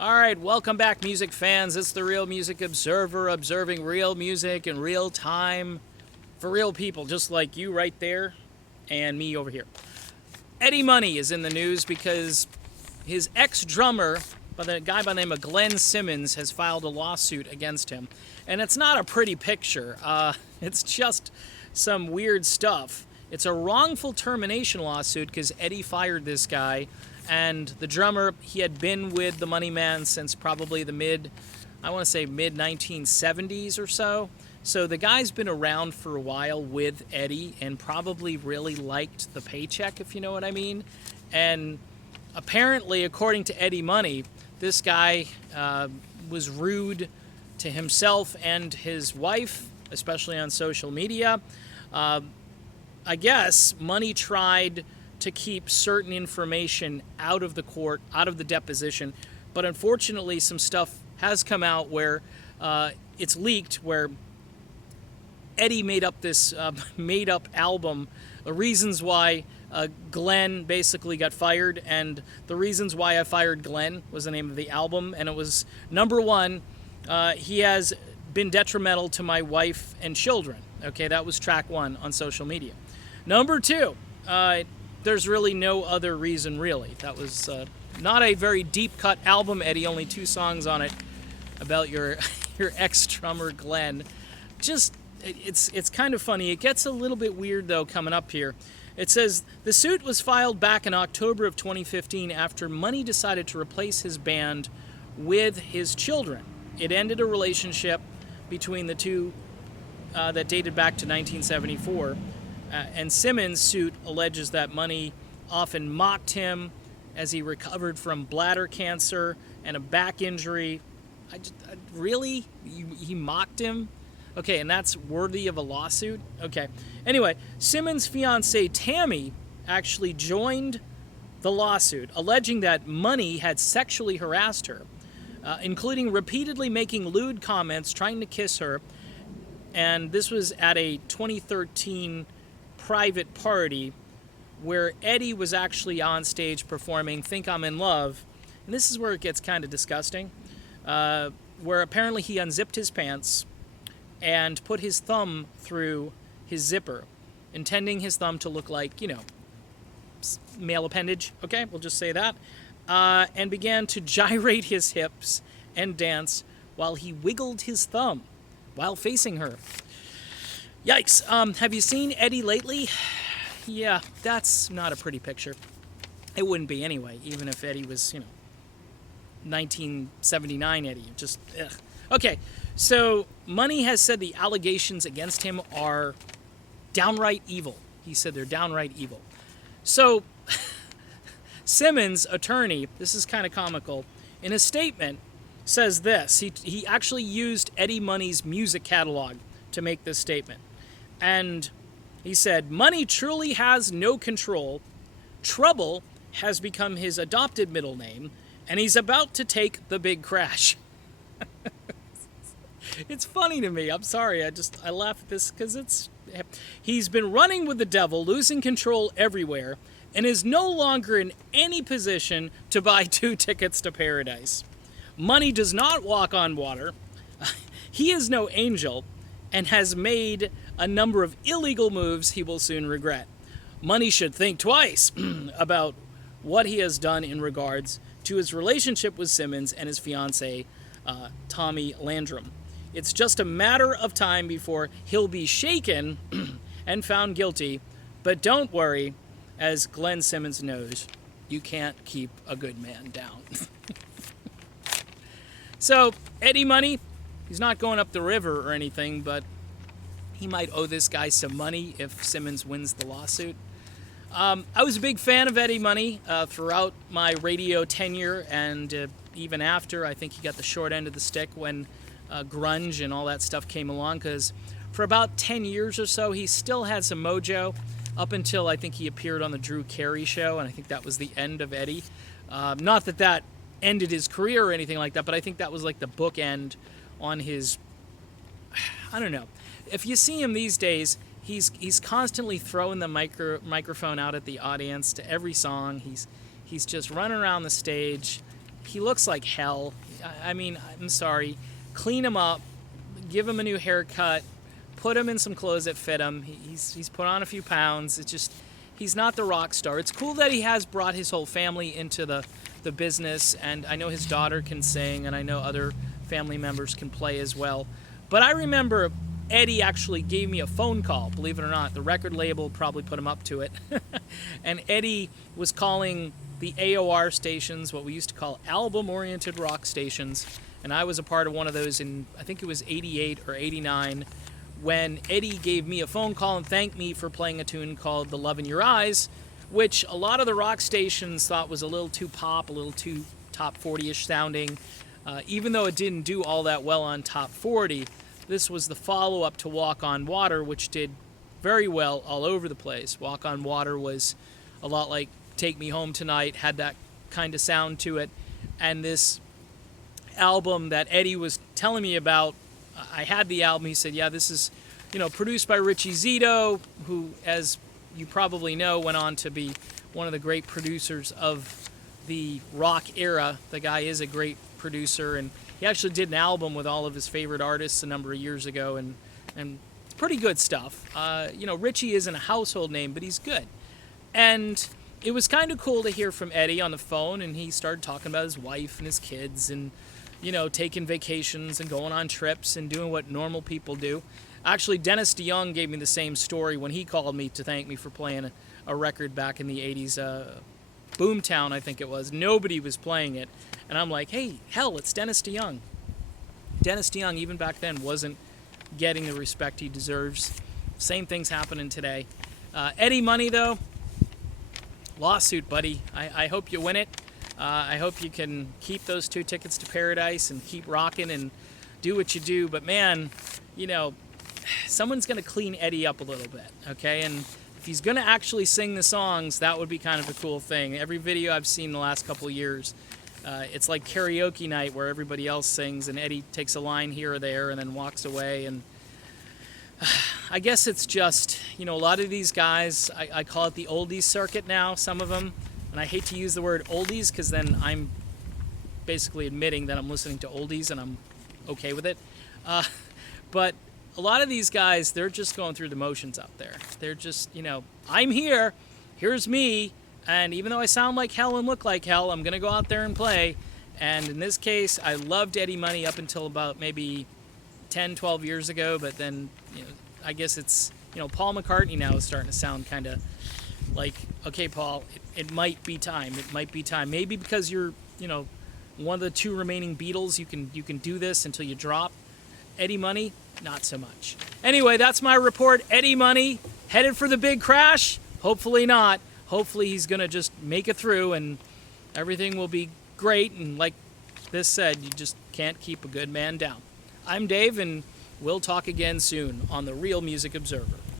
All right, welcome back, music fans. It's the Real Music Observer, observing real music in real time for real people, just like you right there and me over here. Eddie Money is in the news because his ex-drummer, the guy by the name of Glenn Simmons, has filed a lawsuit against him. And it's not a pretty picture. It's just some weird stuff. It's a wrongful termination lawsuit because Eddie fired this guy. And the drummer, he had been with the Money Man since probably the mid-1970s or so. So the guy's been around for a while with Eddie and probably really liked the paycheck, if you know what I mean. And apparently, according to Eddie Money, this guy was rude to himself and his wife, especially on social media. I guess Money tried to keep certain information out of the court, out of the deposition. But unfortunately, some stuff has come out where it's leaked, where Eddie made up this made-up album, the reasons why Glenn basically got fired, and the reasons why I fired Glenn was the name of the album, and it was number one, he has been detrimental to my wife and children. Okay, that was track one on social media. Number two, there's really no other reason, really. That was not a very deep-cut album, Eddie. Only 2 songs on it about your ex-drummer, Glenn. Just, it's kind of funny. It gets a little bit weird, though, coming up here. It says, the suit was filed back in October of 2015 after Money decided to replace his band with his children. It ended a relationship between the two that dated back to 1974. And Simmons' suit alleges that Money often mocked him as he recovered from bladder cancer and a back injury. Really? He mocked him? Okay, and that's worthy of a lawsuit? Okay. Anyway, Simmons' fiancée Tammy actually joined the lawsuit, alleging that Money had sexually harassed her, including repeatedly making lewd comments, trying to kiss her. And this was at a 2013 private party where Eddie was actually on stage performing Think I'm in Love. And this is where it gets kind of disgusting, where apparently he unzipped his pants and put his thumb through his zipper, intending his thumb to look like, male appendage, okay, we'll just say that, and began to gyrate his hips and dance while he wiggled his thumb while facing her. Yikes. Have you seen Eddie lately? Yeah, that's not a pretty picture. It wouldn't be anyway, even if Eddie was, 1979 Eddie. Just, ugh. Okay, so Money has said the allegations against him are downright evil. He said they're downright evil. So, Simmons' attorney, this is kind of comical, in a statement says this. He actually used Eddie Money's music catalog to make this statement. And he said, Money truly has no control. Trouble has become his adopted middle name, and he's about to take the big crash. It's funny to me. I'm sorry. I laugh at this because he's been running with the devil, losing control everywhere, and is no longer in any position to buy 2 tickets to paradise. Money does not walk on water. He is no angel and has made a number of illegal moves he will soon regret. Money should think twice about what he has done in regards to his relationship with Simmons and his fiancée, Tommy Landrum. It's just a matter of time before he'll be shaken and found guilty. But don't worry, as Glenn Simmons knows, you can't keep a good man down. So, Eddie Money, he's not going up the river or anything, but he might owe this guy some money if Simmons wins the lawsuit. I was a big fan of Eddie Money throughout my radio tenure, and even after. I think he got the short end of the stick when grunge and all that stuff came along, because for about 10 years or so, he still had some mojo, up until I think he appeared on the Drew Carey show, and I think that was the end of Eddie. Not that that ended his career or anything like that, but I think that was like the bookend on his, I don't know. If you see him these days, he's constantly throwing the microphone out at the audience to every song. He's just running around the stage, he looks like hell. I mean, I'm sorry. Clean him up, give him a new haircut, put him in some clothes that fit him. He's put on a few pounds. It's just, he's not the rock star. It's cool that he has brought his whole family into the business, and I know his daughter can sing, and I know other family members can play as well. But I remember Eddie actually gave me a phone call, believe it or not. The record label probably put him up to it. And Eddie was calling the AOR stations, what we used to call album-oriented rock stations. And I was a part of one of those in, I think it was 88 or 89, when Eddie gave me a phone call and thanked me for playing a tune called The Love in Your Eyes, which a lot of the rock stations thought was a little too pop, a little too top 40-ish sounding. Even though it didn't do all that well on top 40, this was the follow-up to Walk on Water, which did very well all over the place. Walk on Water was a lot like Take Me Home Tonight, had that kind of sound to it. And this album that Eddie was telling me about, I had the album. He said, yeah, this is, produced by Richie Zito, who, as you probably know, went on to be one of the great producers of the rock era. The guy is a great producer, and he actually did an album with all of his favorite artists a number of years ago, and pretty good stuff. Richie isn't a household name, but he's good. And it was kind of cool to hear from Eddie on the phone, and he started talking about his wife and his kids and, taking vacations and going on trips and doing what normal people do. Actually, Dennis DeYoung gave me the same story when he called me to thank me for playing a record back in the 80s, Boomtown, I think it was. Nobody was playing it. And I'm like, hey, hell, it's Dennis DeYoung. Dennis DeYoung, even back then, wasn't getting the respect he deserves. Same thing's happening today. Eddie Money, though, lawsuit, buddy. I hope you win it. I hope you can keep those 2 tickets to Paradise and keep rocking and do what you do. But, man, someone's going to clean Eddie up a little bit, okay? And if he's going to actually sing the songs, that would be kind of a cool thing. Every video I've seen the last couple of years, it's like karaoke night where everybody else sings and Eddie takes a line here or there and then walks away. And I guess it's just, a lot of these guys, I call it the oldies circuit now, some of them. And I hate to use the word oldies because then I'm basically admitting that I'm listening to oldies and I'm okay with it. But a lot of these guys, they're just going through the motions out there. They're just, I'm here, here's me, and even though I sound like hell and look like hell, I'm going to go out there and play. And in this case, I loved Eddie Money up until about maybe 10, 12 years ago, but then, I guess it's, Paul McCartney now is starting to sound kind of like, okay, Paul, it might be time. It might be time. Maybe because you're, one of the 2 remaining Beatles, you can do this until you drop. Eddie Money, not so much. Anyway, that's my report. Eddie Money, headed for the big crash? Hopefully not. Hopefully he's going to just make it through and everything will be great. And like this said, you just can't keep a good man down. I'm Dave, and we'll talk again soon on the Real Music Observer.